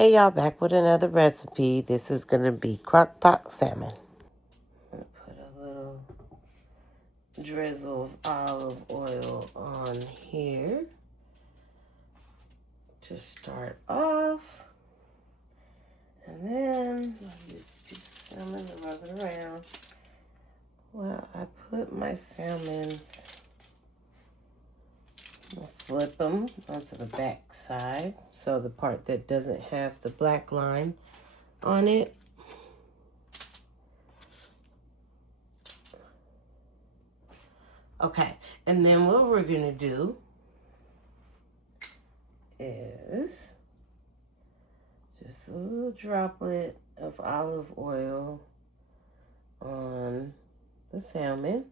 Hey y'all, back with another recipe. This is going to be crockpot salmon. I'm going to put a little drizzle of olive oil on here to start off. And then I'll use a piece of salmon to rub it around. Well, I put my salmons, I'll flip them onto the back side. So the part that doesn't have the black line on it. Okay, and then what we're gonna do is just a little droplet of olive oil on the salmon,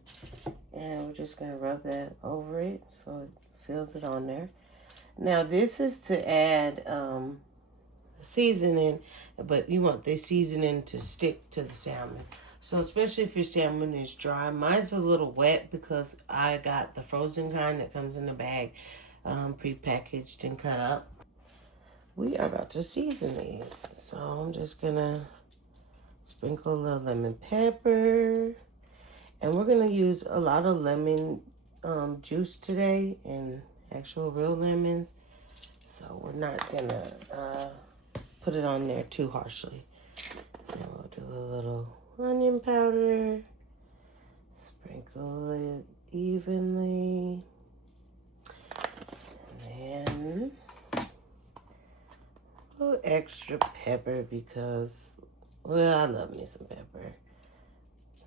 and we're just gonna rub that over it so it fills it on there. Now this is to add seasoning, but you want the seasoning to stick to the salmon. So especially if your salmon is dry. Mine's a little wet because I got the frozen kind that comes in a bag, pre-packaged and cut up. We are about to season these. So I'm just gonna sprinkle a little lemon pepper. And we're gonna use a lot of lemon juice today, and actual real lemons. So we're not gonna put it on there too harshly. And we'll do a little onion powder, sprinkle it evenly, and then a little extra pepper because, well, I love me some pepper.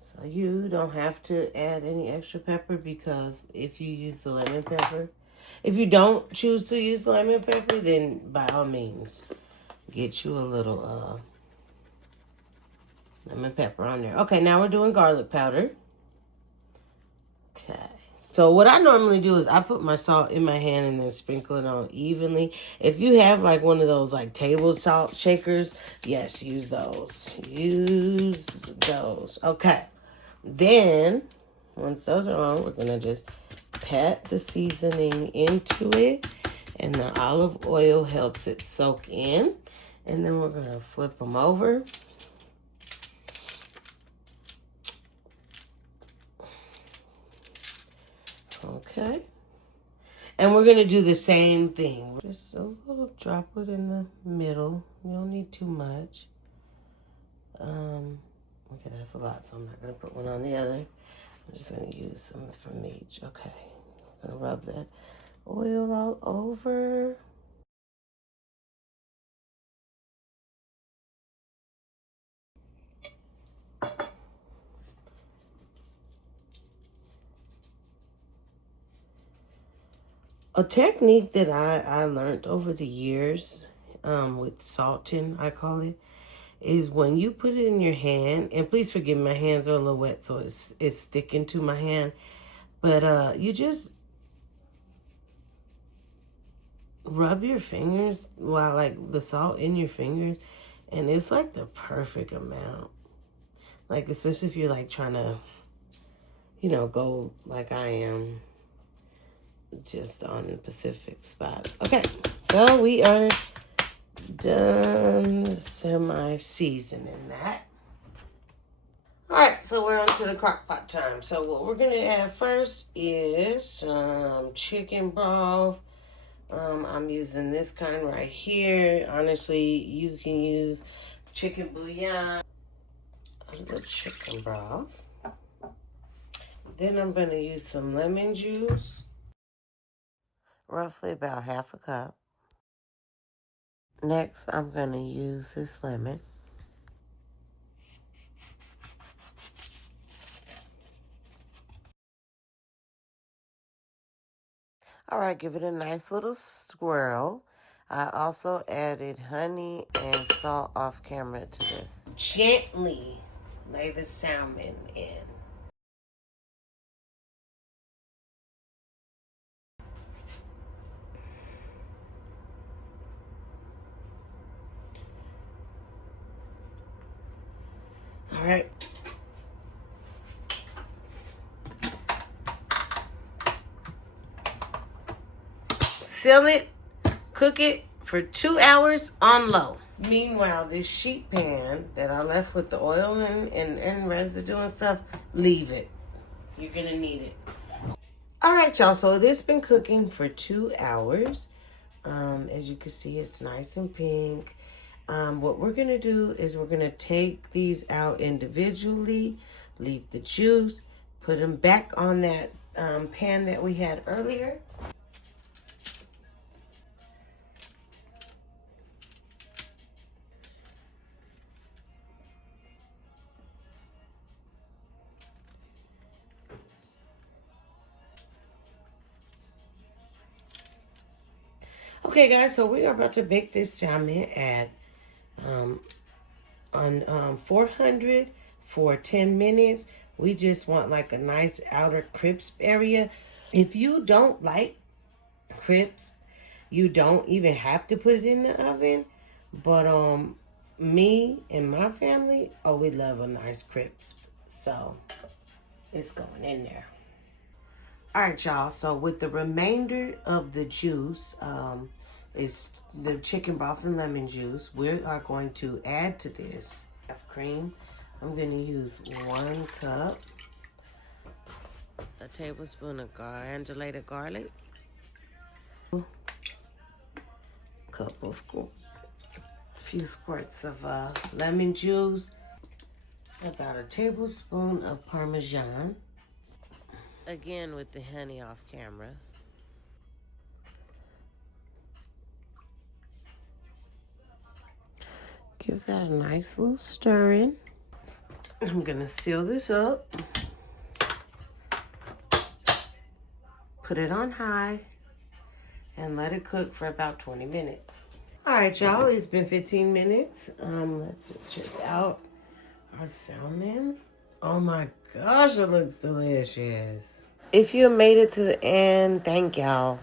So you don't have to add any extra pepper because if you use the lemon pepper, if you don't choose to use the lemon pepper, then by all means, get you a little lemon pepper on there. Okay, now we're doing garlic powder. Okay. So what I normally do is I put my salt in my hand and then sprinkle it on evenly. If you have like one of those like table salt shakers, yes, use those. Use those. Okay. Then, once those are on, we're going to just pat the seasoning into it. And the olive oil helps it soak in. And then we're going to flip them over. Okay. And we're going to do the same thing. Just a little droplet in the middle. You don't need too much. Okay, that's a lot, so I'm not going to put one on the other. I'm just going to use some from each. Okay. I'm going to rub that oil all over. A technique that I learned over the years with salting, I call it, is when you put it in your hand, and please forgive me, my hands are a little wet, so it's sticking to my hand. But you just rub your fingers while like the salt in your fingers, and it's like the perfect amount. Like especially if you're like trying to, you know, go like I am, just on Pacific spots. Okay, so we are done semi-seasoning that. All right, so we're on to the crock pot time. So what we're gonna add first is some chicken broth. I'm using this kind right here. Honestly, you can use chicken bouillon, a little chicken broth. Then I'm gonna use some lemon juice, roughly about half a cup. Next, I'm gonna use this lemon. All right, give it a nice little swirl. I also added honey and salt off camera to this. Gently lay the salmon in. All right. Seal it, cook it for 2 hours on low. Meanwhile, this sheet pan that I left with the oil and residue and stuff, leave it. You're gonna need it. All right, y'all, so this been cooking for 2 hours. As you can see, it's nice and pink. What we're gonna do is we're gonna take these out individually, leave the juice, put them back on that pan that we had earlier. Okay, guys, so we are about to bake this salmon at on 400 for 10 minutes. We just want like a nice outer crisp area. If you don't like crisp, you don't even have to put it in the oven. But me and my family, oh, we love a nice crisp. So it's going in there. All right, y'all. So with the remainder of the juice, is the chicken broth and lemon juice, we are going to add to this cream. I'm going to use 1 cup, a tablespoon of granulated garlic, few squirts of lemon juice, about a tablespoon of Parmesan. Again with the honey off camera. Give that a nice little stirring. I'm gonna seal this up. Put it on high and let it cook for about 20 minutes. All right, y'all, it's been 15 minutes. Let's check out our salmon. Oh my gosh, it looks delicious. If you made it to the end, thank y'all.